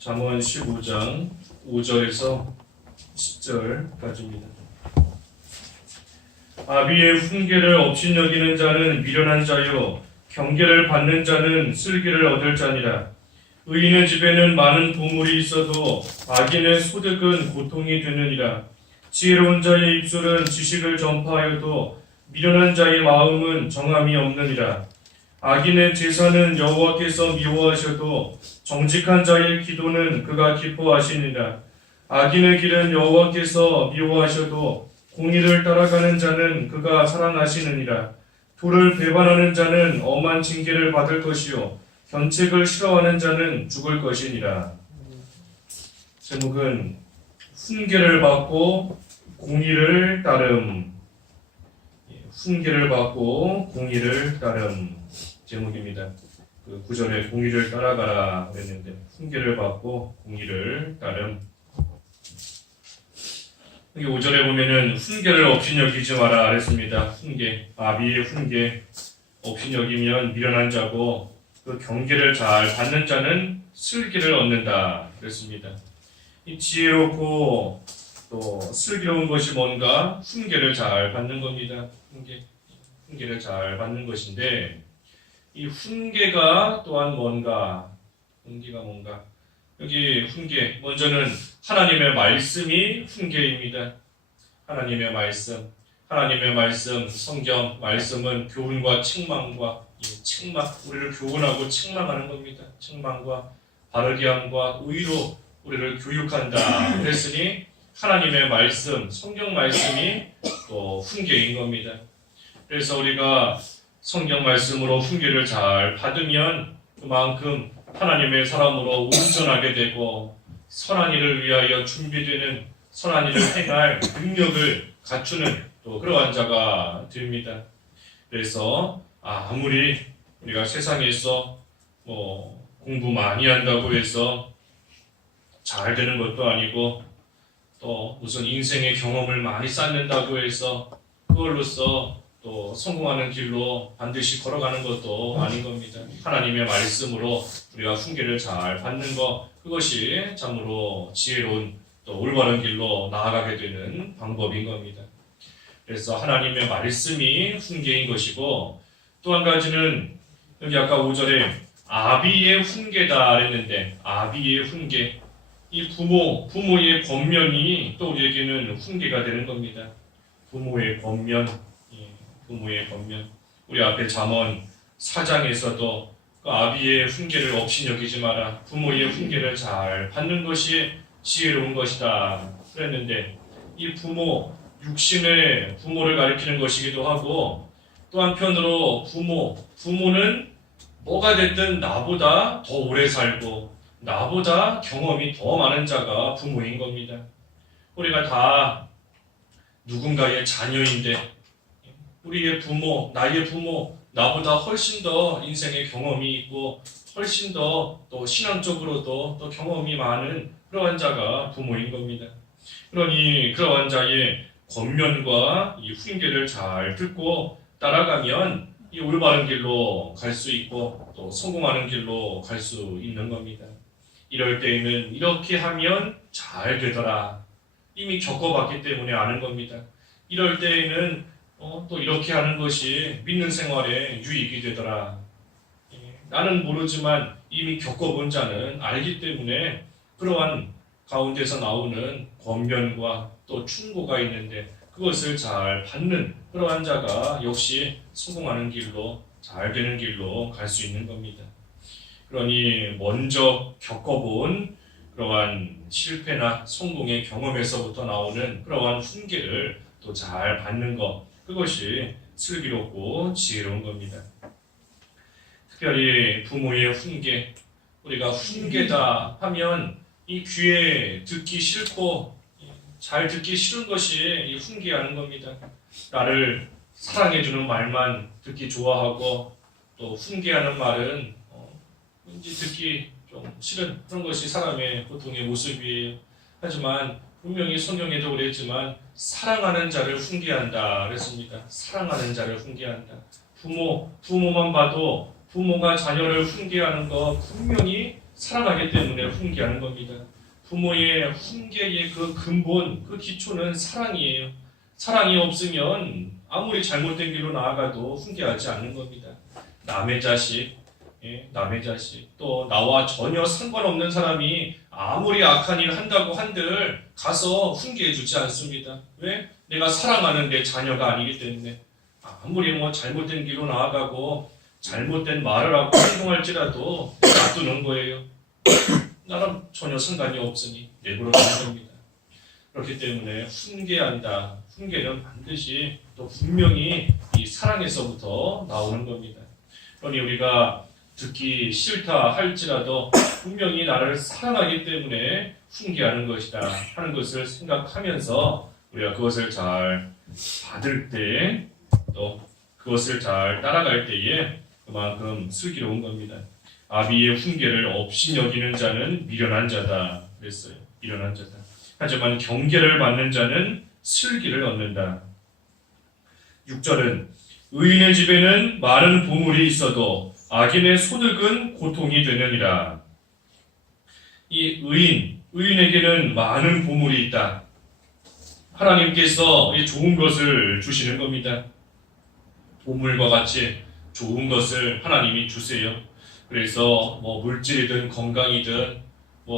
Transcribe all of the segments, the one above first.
잠언 15장 5절에서 10절까지입니다. 아비의 훈계를 업신여기는 자는 미련한 자요 경계를 받는 자는 슬기를 얻을 자니라. 의인의 집에는 많은 보물이 있어도 악인의 소득은 고통이 되느니라. 지혜로운 자의 입술은 지식을 전파하여도 미련한 자의 마음은 정함이 없느니라. 악인의 제사는 여호와께서 미워하셔도 정직한 자의 기도는 그가 기뻐하시니라. 악인의 길은 여호와께서 미워하셔도 공의를 따라가는 자는 그가 사랑하시느니라. 도를 배반하는 자는 엄한 징계를 받을 것이요 견책을 싫어하는 자는 죽을 것이니라. 제목은 훈계를 받고 공의를 따름. 훈계를 받고 공의를 따름 제목입니다. 그 9절에 공의를 따라가라 그랬는데 훈계를 받고 공의를 따름. 여기 5절에 보면은 훈계를 업신여기지 마라 그랬습니다. 훈계, 아비의 훈계 업신여기면 미련한 자고 그 경계를 잘 받는 자는 슬기를 얻는다 그랬습니다. 이 지혜롭고 또 슬기로운 것이 뭔가 훈계를 잘 받는 겁니다. 훈계를 잘 받는 것인데 이 훈계가 또한 뭔가 여기 훈계 먼저는 하나님의 말씀이 훈계입니다. 하나님의 말씀 성경 말씀은 교훈과 책망과 우리를 교훈하고 책망하는 겁니다. 책망과 바르게 함과 의로 우리를 교육한다. 그랬으니 하나님의 말씀, 성경 말씀이 또 훈계인 겁니다. 그래서 우리가 성경 말씀으로 훈계를 잘 받으면 그만큼 하나님의 사람으로 온전하게 되고 선한 일을 위하여 준비되는 선한 일을 행할 능력을 갖추는 또 그러한 자가 됩니다. 그래서 아무리 우리가 세상에서 공부 많이 한다고 해서 잘 되는 것도 아니고 또 무슨 인생의 경험을 많이 쌓는다고 해서 그걸로써 또 성공하는 길로 반드시 걸어가는 것도 아닌 겁니다. 하나님의 말씀으로 우리가 훈계를 잘 받는 것, 그것이 참으로 지혜로운 또 올바른 길로 나아가게 되는 방법인 겁니다. 그래서 하나님의 말씀이 훈계인 것이고 또 한 가지는 여기 아까 5절에 아비의 훈계다 했는데 아비의 훈계, 이 부모의 권면이 또 우리에게는 훈계가 되는 겁니다. 부모의 권면. 우리 앞에 잠언 4장에서도 그 아비의 훈계를 업신여기지 마라. 부모의 훈계를 잘 받는 것이 지혜로운 것이다. 그랬는데 이 육신의 부모를 가리키는 것이기도 하고 또 한편으로 부모는 뭐가 됐든 나보다 더 오래 살고 나보다 경험이 더 많은 자가 부모인 겁니다. 우리가 다 누군가의 자녀인데 우리의 부모, 나의 부모, 나보다 훨씬 더 인생의 경험이 있고 훨씬 더 또 신앙적으로도 또 경험이 많은 그러한 자가 부모인 겁니다. 그러니 그러한 자의 권면과 이 훈계를 잘 듣고 따라가면 이 올바른 길로 갈 수 있고 또 성공하는 길로 갈 수 있는 겁니다. 이럴 때에는 이렇게 하면 잘 되더라. 이미 겪어봤기 때문에 아는 겁니다. 이럴 때에는 또 이렇게 하는 것이 믿는 생활에 유익이 되더라. 나는 모르지만 이미 겪어본 자는 알기 때문에 그러한 가운데서 나오는 권면과 또 충고가 있는데 그것을 잘 받는 그러한 자가 역시 성공하는 길로 잘 되는 길로 갈 수 있는 겁니다. 그러니 먼저 겪어본 그러한 실패나 성공의 경험에서부터 나오는 그러한 훈계를 또 잘 받는 것, 그것이 슬기롭고 지혜로운 겁니다. 특별히 부모의 훈계, 우리가 훈계다 하면 이 귀에 듣기 싫고 잘 듣기 싫은 것이 이 훈계하는 겁니다. 나를 사랑해주는 말만 듣기 좋아하고 또 훈계하는 말은 왠지 듣기 좀 싫은 그런 것이 사람의 보통의 모습이에요. 하지만 분명히 성경에도 그랬지만 사랑하는 자를 훈계한다 그랬습니다. 사랑하는 자를 훈계한다. 부모만 봐도 부모가 자녀를 훈계하는 거 분명히 사랑하기 때문에 훈계하는 겁니다. 부모의 훈계의 그 근본, 그 기초는 사랑이에요. 사랑이 없으면 아무리 잘못된 길로 나아가도 훈계하지 않는 겁니다. 남의 자식, 남의 자식, 또 나와 전혀 상관없는 사람이 아무리 악한 일 한다고 한들 가서 훈계해 주지 않습니다. 왜? 내가 사랑하는 내 자녀가 아니기 때문에. 아무리 잘못된 길로 나아가고 잘못된 말을 하고 행동할지라도 놔두는 거예요. 나랑 전혀 상관이 없으니 내버려 두는 겁니다. 그렇기 때문에 훈계한다. 훈계는 반드시 또 분명히 이 사랑에서부터 나오는 겁니다. 그러니 우리가 듣기 싫다 할지라도 분명히 나를 사랑하기 때문에 훈계하는 것이다 하는 것을 생각하면서 우리가 그것을 잘 받을 때 또 그것을 잘 따라갈 때에 그만큼 슬기로운 겁니다. 아비의 훈계를 업신 여기는 자는 미련한 자다 그랬어요. 미련한 자다. 하지만 경계를 받는 자는 슬기를 얻는다. 6절은 의인의 집에는 많은 보물이 있어도 악인의 소득은 고통이 되느니라. 이 의인에게는 많은 보물이 있다. 하나님께서 이 좋은 것을 주시는 겁니다. 보물과 같이 좋은 것을 하나님이 주세요. 그래서 물질이든 건강이든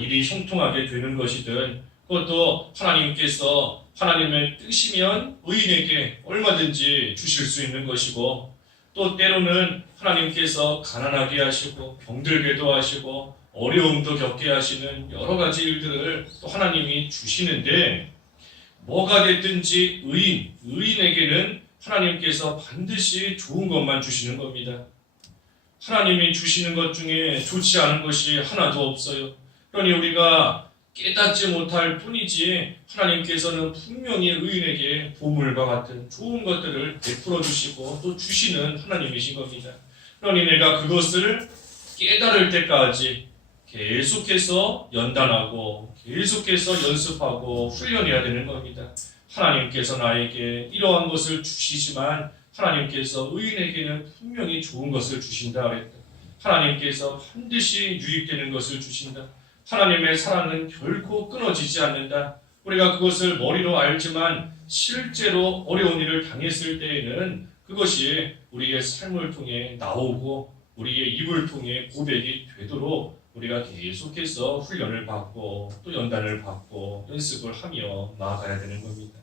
일이 형통하게 되는 것이든 그것도 하나님께서 하나님의 뜻이면 의인에게 얼마든지 주실 수 있는 것이고 또 때로는 하나님께서 가난하게 하시고 병들게도 하시고 어려움도 겪게 하시는 여러 가지 일들을 또 하나님이 주시는데 뭐가 됐든지 의인에게는 하나님께서 반드시 좋은 것만 주시는 겁니다. 하나님이 주시는 것 중에 좋지 않은 것이 하나도 없어요. 그러니 우리가 깨닫지 못할 뿐이지 하나님께서는 분명히 의인에게 보물과 같은 좋은 것들을 베풀어 주시고 또 주시는 하나님이신 겁니다. 그러니 내가 그것을 깨달을 때까지 계속해서 연단하고 계속해서 연습하고 훈련해야 되는 겁니다. 하나님께서 나에게 이러한 것을 주시지만 하나님께서 의인에게는 분명히 좋은 것을 주신다 그랬다. 하나님께서 반드시 유익되는 것을 주신다. 하나님의 사랑은 결코 끊어지지 않는다. 우리가 그것을 머리로 알지만 실제로 어려운 일을 당했을 때에는 그것이 우리의 삶을 통해 나오고 우리의 입을 통해 고백이 되도록 우리가 계속해서 훈련을 받고 또 연단을 받고 연습을 하며 나아가야 되는 겁니다.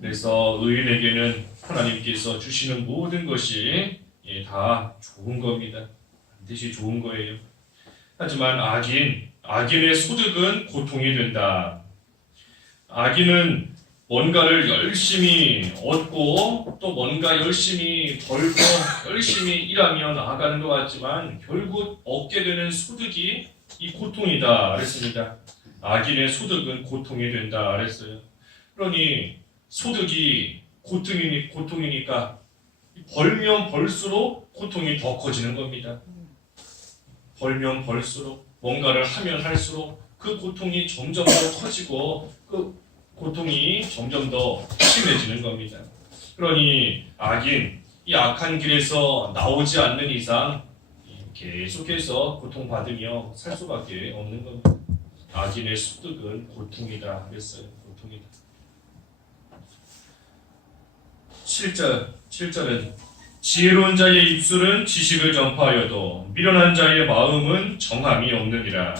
그래서 의인에게는 하나님께서 주시는 모든 것이 다 좋은 겁니다. 반드시 좋은 거예요. 하지만 악인의 소득은 고통이 된다. 악인은 뭔가를 열심히 얻고 또 뭔가 열심히 벌고 열심히 일하며 나아가는 것 같지만 결국 얻게 되는 소득이 이 고통이다 그랬습니다. 악인의 소득은 고통이 된다 그랬어요. 그러니 소득이 고통이니까 벌면 벌수록 고통이 더 커지는 겁니다. 벌면 벌수록 뭔가를 하면 할수록 그 고통이 점점 더 커지고 그 고통이 점점 더 심해지는 겁니다. 그러니 이 악한 길에서 나오지 않는 이상 계속해서 고통받으며 살 수밖에 없는 겁니다. 악인의 소득은 고통이다 그랬어요. 고통이다. 7절은 지혜로운 자의 입술은 지식을 전파하여도 미련한 자의 마음은 정함이 없느니라.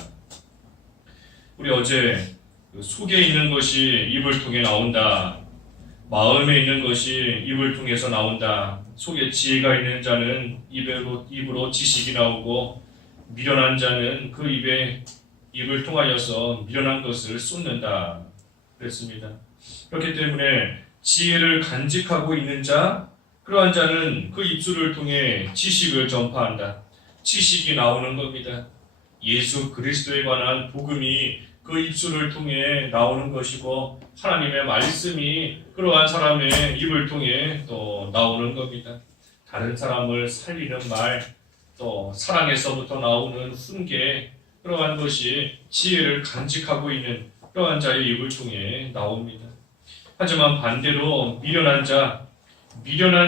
우리 어제 속에 있는 것이 입을 통해 나온다. 마음에 있는 것이 입을 통해서 나온다. 속에 지혜가 있는 자는 입으로 지식이 나오고 미련한 자는 그 입을 통하여서 미련한 것을 쏟는다. 그랬습니다. 그렇기 때문에 지혜를 간직하고 있는 자, 그러한 자는 그 입술을 통해 지식을 전파한다. 지식이 나오는 겁니다. 예수 그리스도에 관한 복음이 그 입술을 통해 나오는 것이고 하나님의 말씀이 그러한 사람의 입을 통해 또 나오는 겁니다. 다른 사람을 살리는 말, 또 사랑에서부터 나오는 훈계, 그러한 것이 지혜를 간직하고 있는 그러한 자의 입을 통해 나옵니다. 하지만 반대로 미련한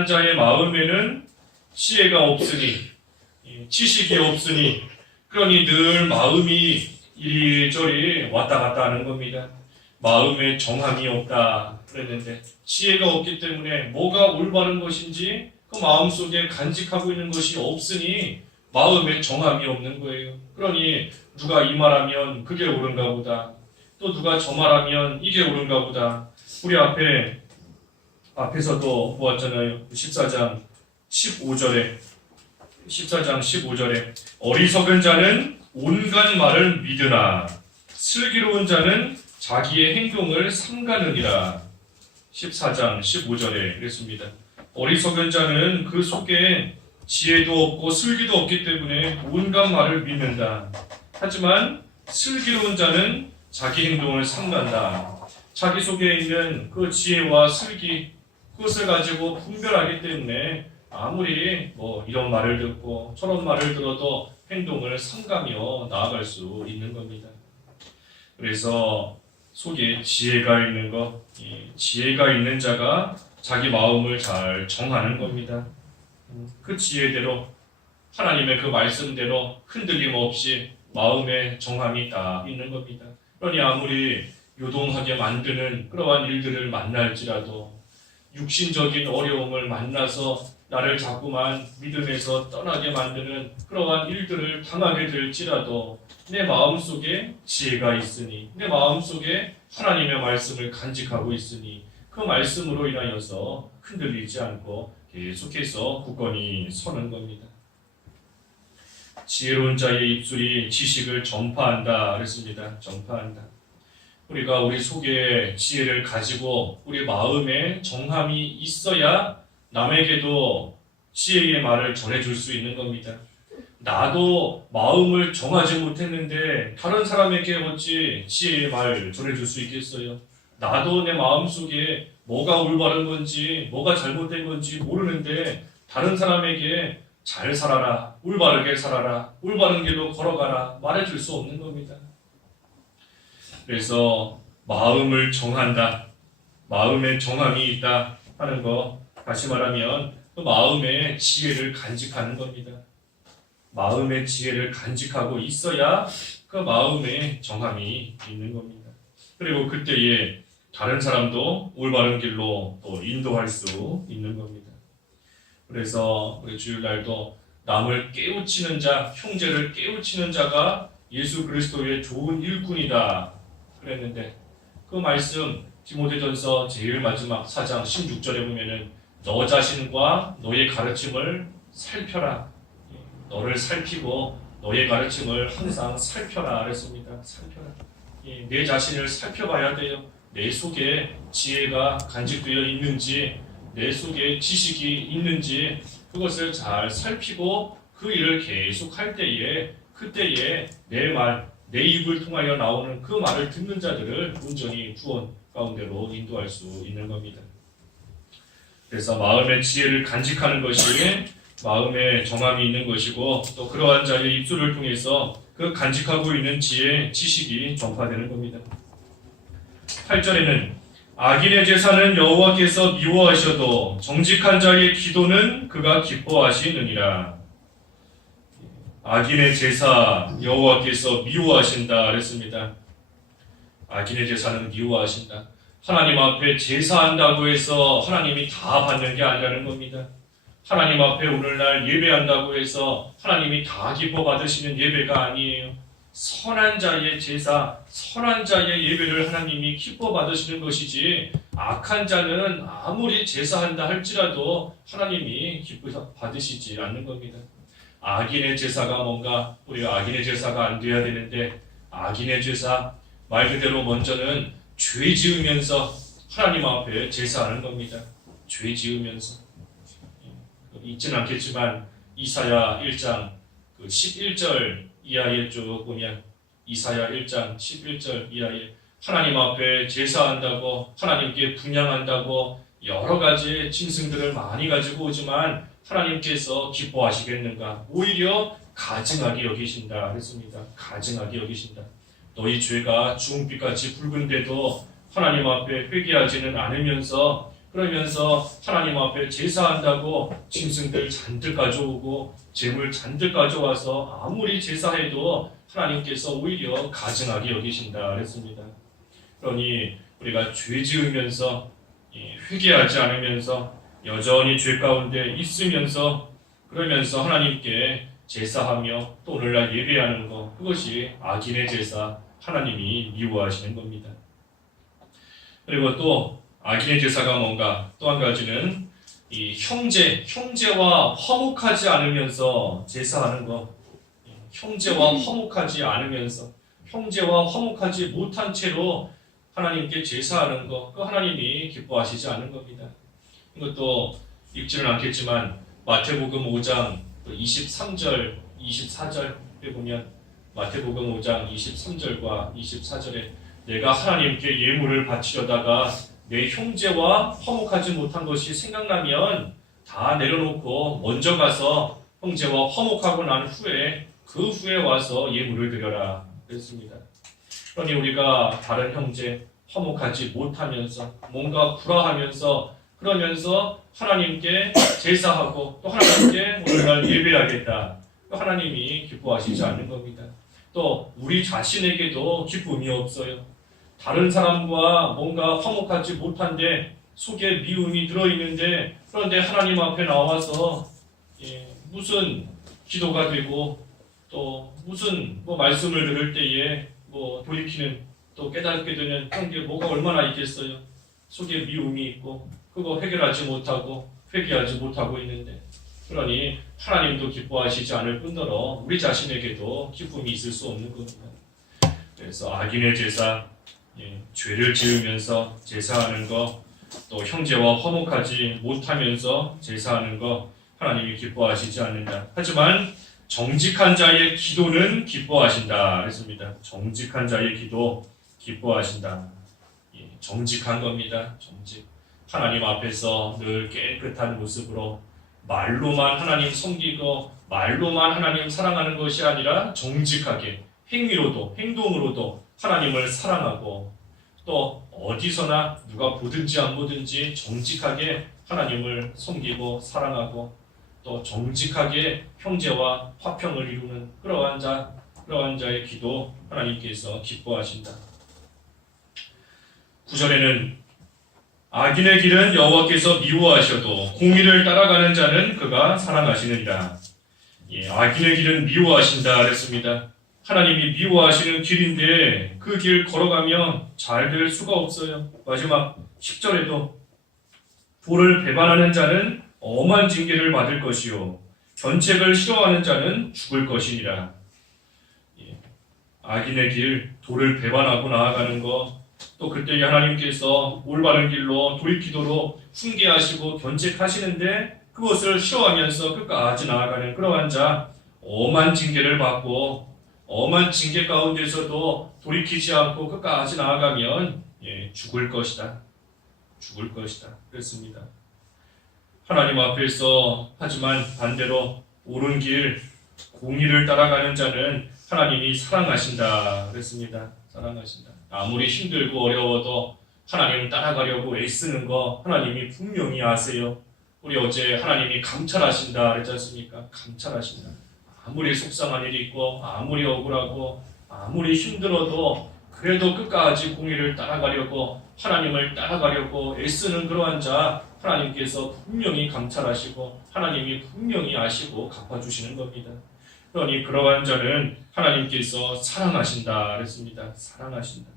자의 마음에는 지혜가 없으니 지식이 없으니 그러니 늘 마음이 이리저리 왔다 갔다 하는 겁니다. 마음에 정함이 없다 그랬는데 지혜가 없기 때문에 뭐가 올바른 것인지 그 마음속에 간직하고 있는 것이 없으니 마음에 정함이 없는 거예요. 그러니 누가 이 말하면 그게 옳은가 보다. 또 누가 저 말하면 이게 옳은가 보다. 우리 앞에서도 보았잖아요. 14장 15절에 어리석은 자는 온갖 말을 믿으나 슬기로운 자는 자기의 행동을 삼가느니라. 14장 15절에 그랬습니다. 어리석은 자는 그 속에 지혜도 없고 슬기도 없기 때문에 온갖 말을 믿는다. 하지만 슬기로운 자는 자기 행동을 삼간다. 자기 속에 있는 그 지혜와 슬기, 그것을 가지고 분별하기 때문에 아무리 이런 말을 듣고 저런 말을 들어도 행동을 삼가며 나아갈 수 있는 겁니다. 그래서 속에 지혜가 있는 것, 지혜가 있는 자가 자기 마음을 잘 정하는 겁니다. 그 지혜대로 하나님의 그 말씀대로 흔들림 없이 마음의 정함이 딱 있는 겁니다. 그러니 아무리 요동하게 만드는 그러한 일들을 만날지라도 육신적인 어려움을 만나서 나를 자꾸만 믿음에서 떠나게 만드는 그러한 일들을 당하게 될지라도 내 마음속에 지혜가 있으니 내 마음속에 하나님의 말씀을 간직하고 있으니 그 말씀으로 인하여서 흔들리지 않고 계속해서 굳건히 서는 겁니다. 지혜로운 자의 입술이 지식을 전파한다 그랬습니다. 전파한다. 우리가 우리 속에 지혜를 가지고 우리 마음에 정함이 있어야 남에게도 지혜의 말을 전해줄 수 있는 겁니다. 나도 마음을 정하지 못했는데 다른 사람에게 어찌 지혜의 말 전해줄 수 있겠어요? 나도 내 마음속에 뭐가 올바른 건지 뭐가 잘못된 건지 모르는데 다른 사람에게 잘 살아라, 올바르게 살아라, 올바른 길로 걸어가라 말해줄 수 없는 겁니다. 그래서 마음을 정한다, 마음에 정함이 있다 하는 거, 다시 말하면 그 마음의 지혜를 간직하는 겁니다. 마음의 지혜를 간직하고 있어야 그 마음에 정함이 있는 겁니다. 그리고 그때에 다른 사람도 올바른 길로 또 인도할 수 있는 겁니다. 그래서 우리 주일날도 남을 깨우치는 자, 형제를 깨우치는 자가 예수 그리스도의 좋은 일꾼이다 그랬는데 그 말씀 디모데전서 제일 마지막 4장 16절에 보면은 너 자신과 너의 가르침을 살펴라. 너를 살피고 너의 가르침을 항상 살펴라 그랬습니다. 살펴라. 내 자신을 살펴봐야 돼요. 내 속에 지혜가 간직되어 있는지 내 속에 지식이 있는지 그것을 잘 살피고 그 일을 계속 할 때에 그때에 내 말, 내 입을 통하여 나오는 그 말을 듣는 자들을 온전히 구원 가운데로 인도할 수 있는 겁니다. 그래서 마음의 지혜를 간직하는 것이 마음의 정함이 있는 것이고 또 그러한 자의 입술을 통해서 그 간직하고 있는 지혜, 지식이 전파되는 겁니다. 8절에는 악인의 제사는 여호와께서 미워하셔도 정직한 자의 기도는 그가 기뻐하시느니라. 악인의 제사 여호와께서 미워하신다 그랬습니다. 악인의 제사는 미워하신다. 하나님 앞에 제사한다고 해서 하나님이 다 받는 게 아니라는 겁니다. 하나님 앞에 오늘날 예배한다고 해서 하나님이 다 기뻐 받으시는 예배가 아니에요. 선한 자의 제사, 선한 자의 예배를 하나님이 기뻐 받으시는 것이지 악한 자는 아무리 제사한다 할지라도 하나님이 기뻐 받으시지 않는 겁니다. 악인의 제사가 뭔가 우리가 악인의 제사가 안 돼야 되는데 악인의 제사 말 그대로 먼저는 죄 지으면서 하나님 앞에 제사하는 겁니다. 죄 지으면서 잊지는 않겠지만 이사야 1장 11절 이하에 쭉 보면 이사야 1장 11절 이하에 하나님 앞에 제사한다고 하나님께 분향한다고 여러 가지 짐승들을 많이 가지고 오지만 하나님께서 기뻐하시겠는가? 오히려 가증하게 여기신다 했습니다. 가증하게 여기신다. 너희 죄가 주홍빛같이 붉은데도 하나님 앞에 회개하지는 않으면서 그러면서 하나님 앞에 제사한다고 짐승들 잔뜩 가져오고 재물 잔뜩 가져와서 아무리 제사해도 하나님께서 오히려 가증하게 여기신다 그랬습니다. 그러니 우리가 죄 지으면서 회개하지 않으면서 여전히 죄 가운데 있으면서 그러면서 하나님께 제사하며 또 오늘날 예배하는 것, 그것이 악인의 제사, 하나님이 미워하시는 겁니다. 그리고 또 악인의 제사가 뭔가, 또 한 가지는 이 형제와 화목하지 않으면서 제사하는 것. 형제와 화목하지 않으면서, 형제와 화목하지 못한 채로 하나님께 제사하는 것, 그 하나님이 기뻐하시지 않는 겁니다. 이것도 읽지는 않겠지만 마태복음 5장 23절, 24절에 보면 마태복음 5장 23절과 24절에 내가 하나님께 예물을 바치려다가 내 형제와 화목하지 못한 것이 생각나면 다 내려놓고 먼저 가서 형제와 화목하고 난 후에 그 후에 와서 예물을 드려라 그랬습니다. 그러니 우리가 다른 형제 화목하지 못하면서 뭔가 불화하면서 그러면서 하나님께 제사하고 또 하나님께 오늘날 예배하겠다. 또 하나님이 기뻐하시지 않는 겁니다. 또 우리 자신에게도 기쁨이 없어요. 다른 사람과 뭔가 화목하지 못한데 속에 미움이 들어있는데 그런데 하나님 앞에 나와서 무슨 기도가 되고 또 무슨 말씀을 들을 때에 돌이키는 또 깨닫게 되는 그런 게 뭐가 얼마나 있겠어요. 속에 미움이 있고 그거 해결하지 못하고 회개하지 못하고 있는데 그러니 하나님도 기뻐하시지 않을 뿐더러 우리 자신에게도 기쁨이 있을 수 없는 겁니다. 그래서 악인의 제사, 죄를 지으면서 제사하는 것, 또 형제와 화목하지 못하면서 제사하는 것 하나님이 기뻐하시지 않는다. 하지만 정직한 자의 기도는 기뻐하신다 그랬습니다. 정직한 자의 기도 기뻐하신다. 정직한 겁니다. 정직. 하나님 앞에서 늘 깨끗한 모습으로 말로만 하나님 섬기고 말로만 하나님 사랑하는 것이 아니라 정직하게 행위로도 행동으로도 하나님을 사랑하고 또 어디서나 누가 보든지 안 보든지 정직하게 하나님을 섬기고 사랑하고 또 정직하게 형제와 화평을 이루는 그러한 자의 기도 하나님께서 기뻐하신다. 9절에는 악인의 길은 여호와께서 미워하셔도 공의를 따라가는 자는 그가 사랑하시느니라. 악인의 길은 미워하신다 그랬습니다. 하나님이 미워하시는 길인데 그 길 걸어가면 잘 될 수가 없어요. 마지막 10절에도 도를 배반하는 자는 엄한 징계를 받을 것이요 견책을 싫어하는 자는 죽을 것이니라. 악인의 길, 도를 배반하고 나아가는 것, 또 그때 하나님께서 올바른 길로 돌이키도록 훈계하시고 견책하시는데 그것을 싫어하면서 끝까지 나아가는 그러한 자, 엄한 징계를 받고 엄한 징계 가운데서도 돌이키지 않고 끝까지 나아가면 죽을 것이다. 죽을 것이다. 그랬습니다. 하나님 앞에서 하지만 반대로 옳은 길, 공의를 따라가는 자는 하나님이 사랑하신다. 그랬습니다. 사랑하신다. 아무리 힘들고 어려워도 하나님을 따라가려고 애쓰는 거 하나님이 분명히 아세요. 우리 어제 하나님이 감찰하신다 그랬지 않습니까? 감찰하신다. 아무리 속상한 일이 있고 아무리 억울하고 아무리 힘들어도 그래도 끝까지 공의를 따라가려고 하나님을 따라가려고 애쓰는 그러한 자 하나님께서 분명히 감찰하시고 하나님이 분명히 아시고 갚아주시는 겁니다. 그러니 그러한 자는 하나님께서 사랑하신다 그랬습니다. 사랑하신다.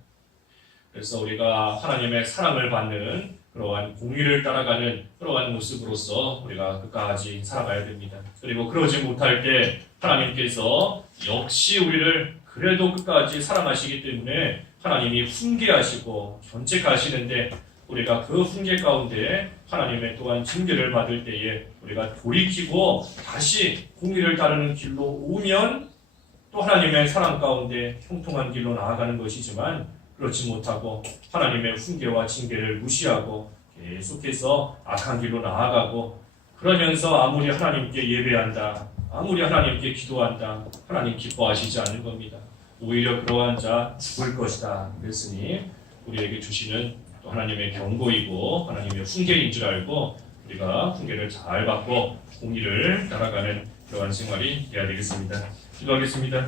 그래서 우리가 하나님의 사랑을 받는 그러한 공의를 따라가는 그러한 모습으로서 우리가 끝까지 살아가야 됩니다. 그리고 그러지 못할 때 하나님께서 역시 우리를 그래도 끝까지 사랑하시기 때문에 하나님이 훈계하시고 견책하시는데 우리가 그 훈계 가운데 하나님의 또한 징계를 받을 때에 우리가 돌이키고 다시 공의를 따르는 길로 오면 또 하나님의 사랑 가운데 형통한 길로 나아가는 것이지만 그렇지 못하고 하나님의 훈계와 징계를 무시하고 계속해서 악한 길로 나아가고 그러면서 아무리 하나님께 예배한다, 아무리 하나님께 기도한다, 하나님 기뻐하시지 않는 겁니다. 오히려 그러한 자 죽을 것이다. 그랬으니 우리에게 주시는 또 하나님의 경고이고 하나님의 훈계인 줄 알고 우리가 훈계를 잘 받고 공의를 따라가는 그러한 생활이 되어야 되겠습니다. 기도하겠습니다.